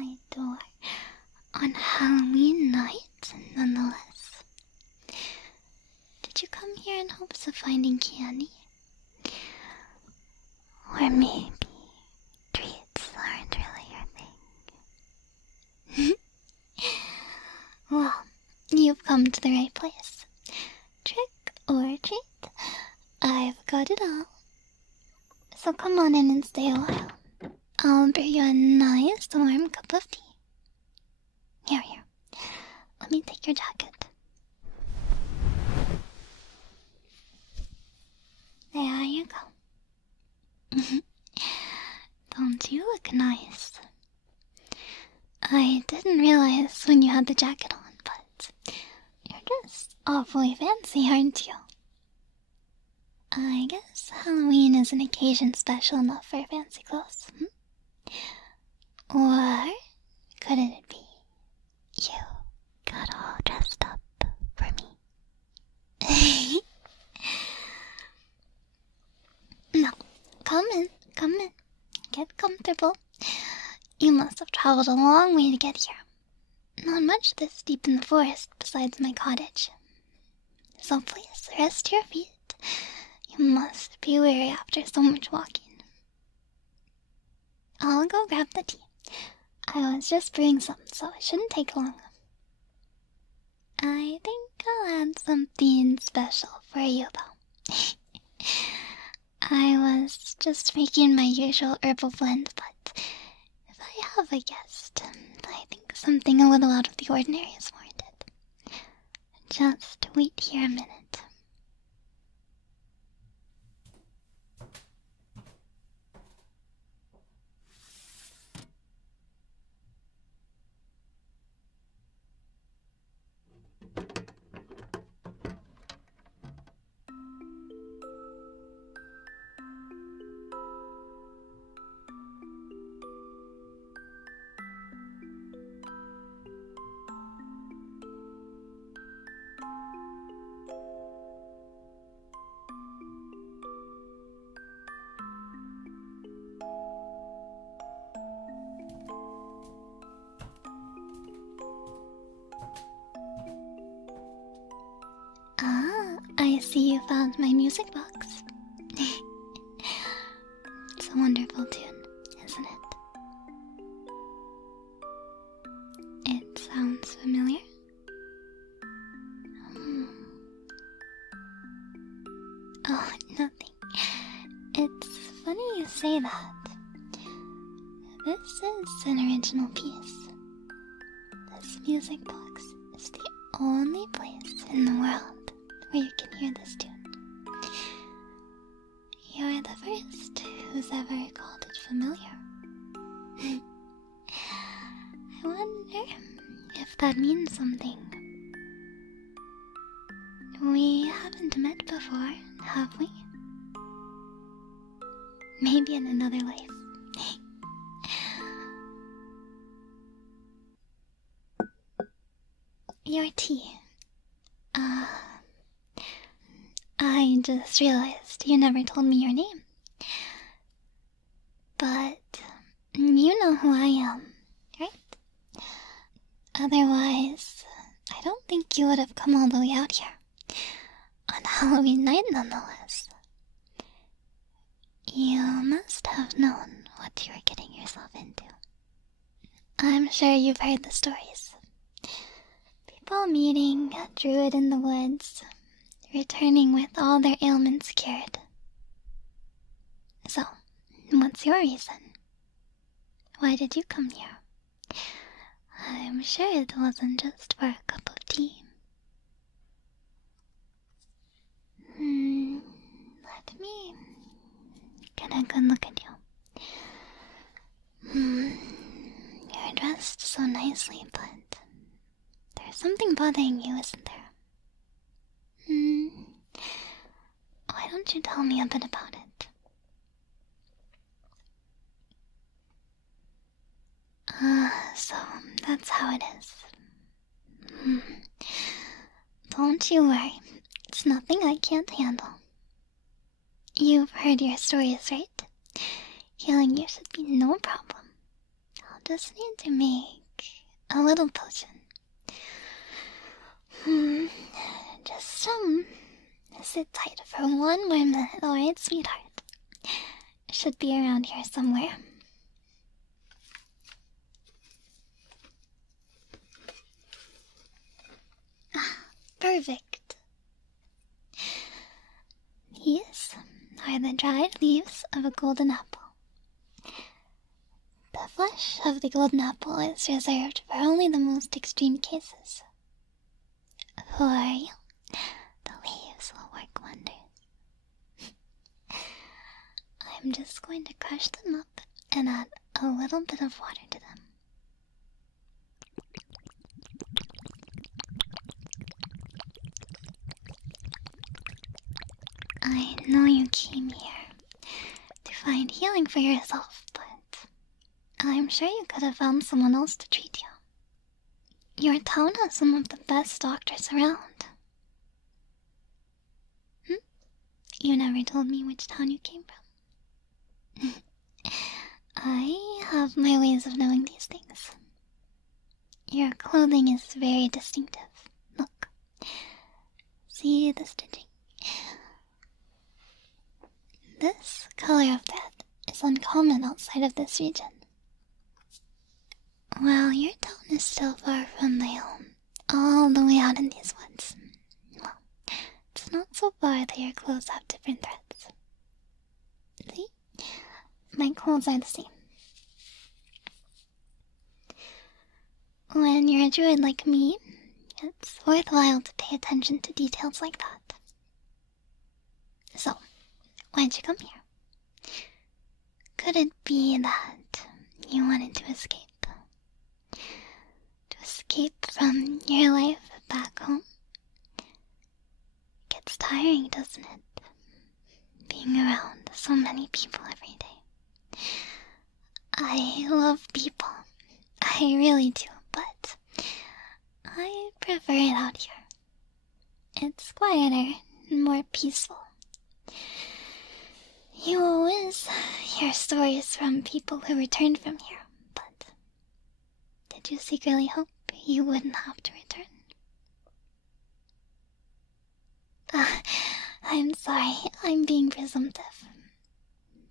my door on Halloween night, nonetheless. Did you come here in hopes of finding candy? Or maybe treats aren't really your thing? Well, you've come to the right place. Trick or treat, I've got it all. So come on in and stay a while. I'll brew you a nice warm cup of tea. Here. Let me take your jacket. There you go. Don't you look nice? I didn't realize when you had the jacket on, but you're just awfully fancy, aren't you? I guess Halloween is an occasion special enough for fancy clothes, Or could it be you got all dressed up for me? No, come in. Get comfortable. You must have traveled a long way to get here. Not much this deep in the forest besides my cottage. So please, rest your feet. You must be weary after so much walking. I'll go grab the tea. I was just brewing some, so it shouldn't take long. I think I'll add something special for you, though. I was just making my usual herbal blend, but if I have a guest, I think something a little out of the ordinary is warranted. Just wait here a minute. I see you found my music box. It's a wonderful tune, isn't it? It sounds familiar. Oh, nothing. It's funny you say that. This is an original piece. This music box is the only place in the world where you can hear this tune. You're the first who's ever called it familiar. I wonder if that means something. We haven't met before, have we? Maybe in another life. Your tea. I just realized you never told me your name. But you know who I am, right? Otherwise, I don't think you would have come all the way out here. On Halloween night, nonetheless. You must have known what you were getting yourself into. I'm sure you've heard the stories. People meeting a druid in the woods, returning with all their ailments cured. So, what's your reason? Why did you come here? I'm sure it wasn't just for a cup of tea. Let me get a good look at you. You're dressed so nicely, but there's something bothering you, isn't there? Why don't you tell me a bit about it? So that's how it is. Don't you worry. It's nothing I can't handle. You've heard your stories, right? Healing you should be no problem. I'll just need to make a little potion. Just sit tight for 1 more minute, alright, sweetheart? It should be around here somewhere. Perfect. These are the dried leaves of a golden apple. The flesh of the golden apple is reserved for only the most extreme cases. For you, the leaves will work wonders. I'm just going to crush them up and add a little bit of water to them. I know you came here to find healing for yourself, but I'm sure you could have found someone else to treat you. Your town has some of the best doctors around. You never told me which town you came from. I have my ways of knowing these things. Your clothing is very distinctive. Look. See the stitching? This color of thread is uncommon outside of this region. Well, your town is still far from my home, all the way out in these woods. Well, it's not so far that your clothes have different threads. See? My clothes are the same. When you're a druid like me, it's worthwhile to pay attention to details like that. So, why'd you come here? Could it be that you wanted to escape? To escape from your life back home? It gets tiring, doesn't it? Being around so many people every day. I love people. I really do, but I prefer it out here. It's quieter and more peaceful. You always hear stories from people who returned from here, but did you secretly hope you wouldn't have to return? I'm sorry, I'm being presumptive.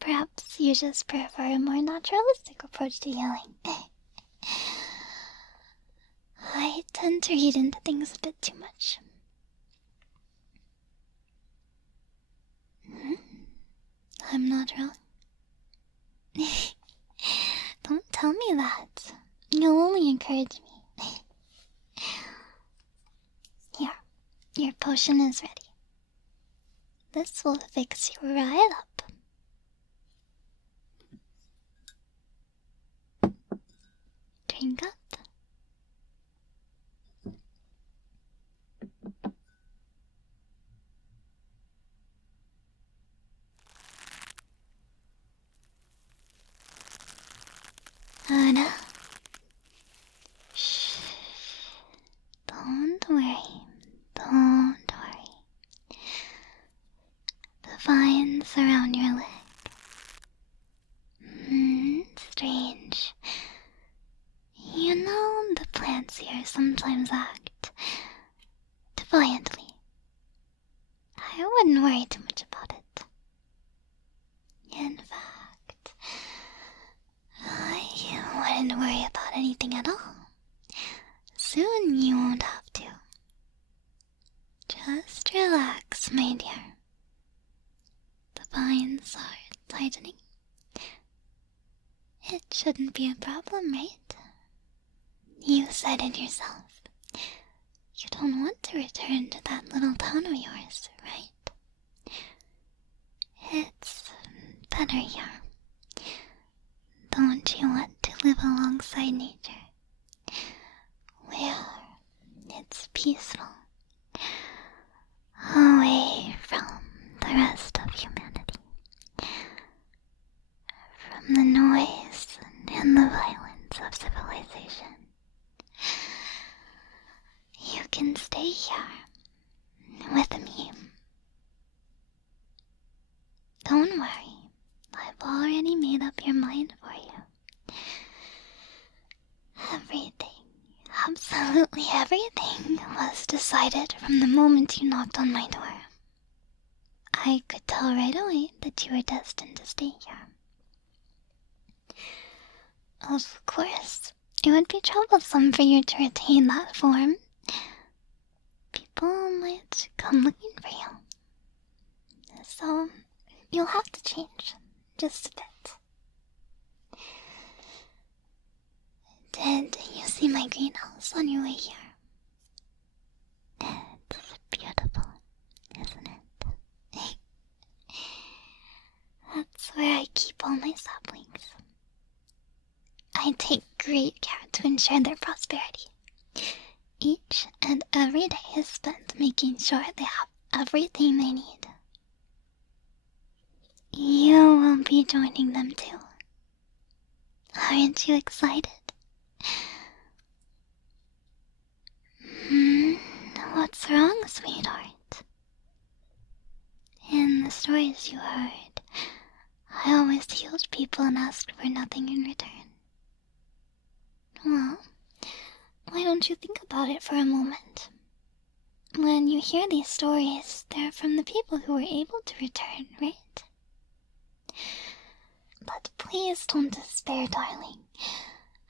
Perhaps you just prefer a more naturalistic approach to healing. I tend to read into things a bit too much. I'm not wrong. Don't tell me that. You'll only encourage me. Here, your potion is ready. This will fix you right up. Drink up. Anna. Shh. Don't worry. Don't worry. The vines around your leg. Strange. You know, the plants here sometimes act defiantly. I wouldn't worry too much about it. In fact, I wouldn't worry about anything at all. Soon you won't have to. Just relax, my dear. The vines are tightening. It shouldn't be a problem, right? You said it yourself. You don't want to return to that little town of yours, right? It's better here. Don't you want to live alongside nature? Where it's peaceful. Away from the rest of humanity. From the noise and the violence of civilization. You can stay here with me. Don't worry, I've already made up your mind for you. Absolutely everything was decided from the moment you knocked on my door. I could tell right away that you were destined to stay here. Of course, it would be troublesome for you to retain that form. People might come looking for you. So, you'll have to change, just a bit. Did you see my greenhouse on your way here? It's beautiful, isn't it? That's where I keep all my saplings. I take great care to ensure their prosperity. Each and every day is spent making sure they have everything they need. You will be joining them too. Aren't you excited? What's wrong, sweetheart? In the stories you heard, I always healed people and asked for nothing in return. Well, why don't you think about it for a moment? When you hear these stories, they're from the people who were able to return, right? But please don't despair, darling.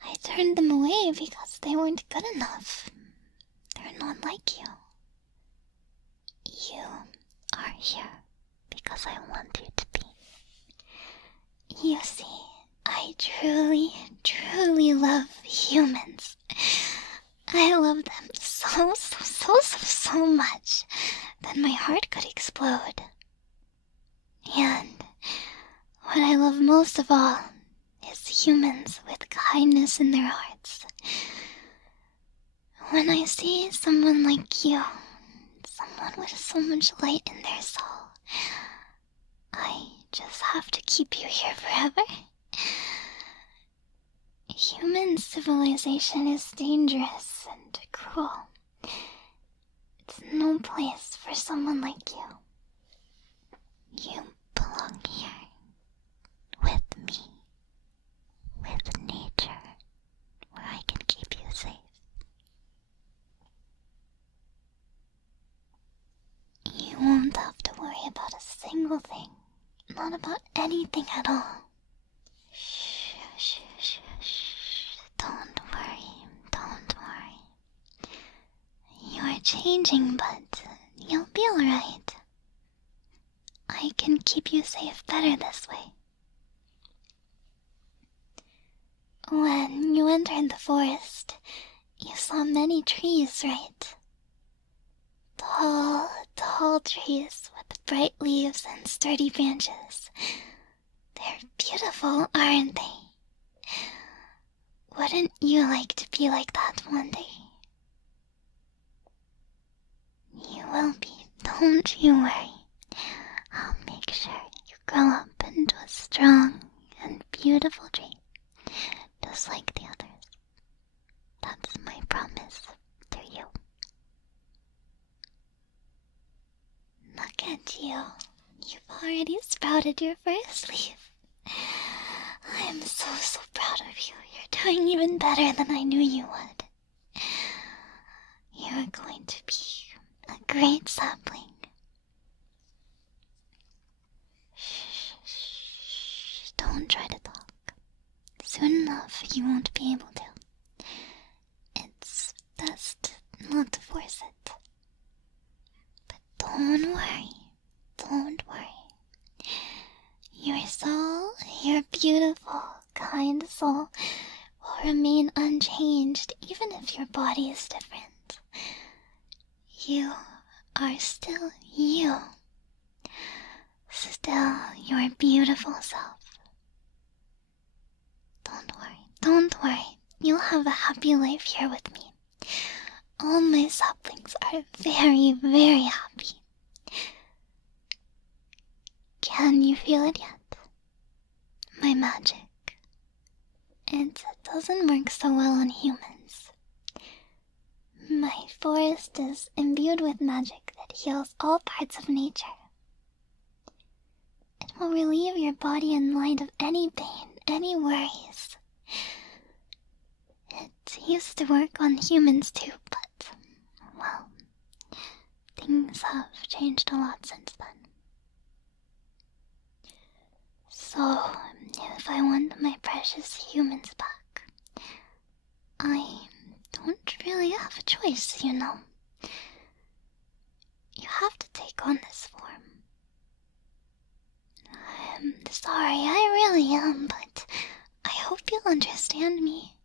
I turned them away because they weren't good enough. They're not like you. You are here because I want you to be. You see, I truly, truly love humans. I love them so much that my heart could explode. And what I love most of all is humans with kindness in their hearts. When I see someone like you, someone with so much light in their soul, I just have to keep you here forever. Human civilization is dangerous and cruel. It's no place for someone like you. You belong here, with me, with nature, where I can keep you safe. You won't have to worry about a single thing, not about anything at all. Shh, shh, shh, shh. Don't worry. You are changing, but you'll be alright. I can keep you safe better this way. When you entered the forest, you saw many trees, right? Tall trees with bright leaves and sturdy branches. They're beautiful, aren't they? Wouldn't you like to be like that one day? You will be, don't you worry. I'll make sure you grow up into a strong and beautiful tree, just like the others. That's my promise to you. Look at you. You've already sprouted your first leaf. I am so proud of you. You're doing even better than I knew you would. You're going to be a great sapling. Shh. Don't try to talk. Soon enough, you won't be able to. It's best not to force it. But don't worry. Your soul, your beautiful, kind soul, will remain unchanged even if your body is different. You are still you. Still your beautiful self. Don't worry. You'll have a happy life here with me. All my saplings are very, very happy. Can you feel it yet? My magic. It doesn't work so well on humans. My forest is imbued with magic that heals all parts of nature. It will relieve your body and mind of any pain, any worries. It used to work on humans too, but, well, things have changed a lot since then. So, if I want my precious humans back, I don't really have a choice, you know. You have to take on this form. I'm sorry, I really am, but I hope you'll understand me.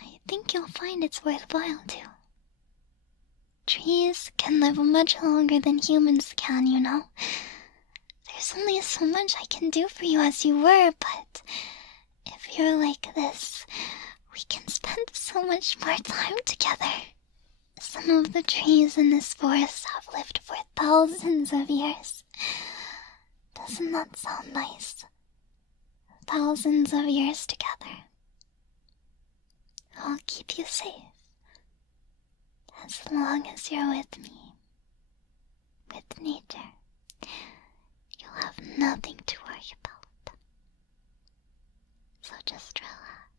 I think you'll find it's worthwhile to. Trees can live much longer than humans can, you know. There's only so much I can do for you as you were, but if you're like this, we can spend so much more time together. Some of the trees in this forest have lived for thousands of years. Doesn't that sound nice? Thousands of years together. I'll keep you safe. As long as you're with me. With nature. You'll have nothing to worry about. So just relax.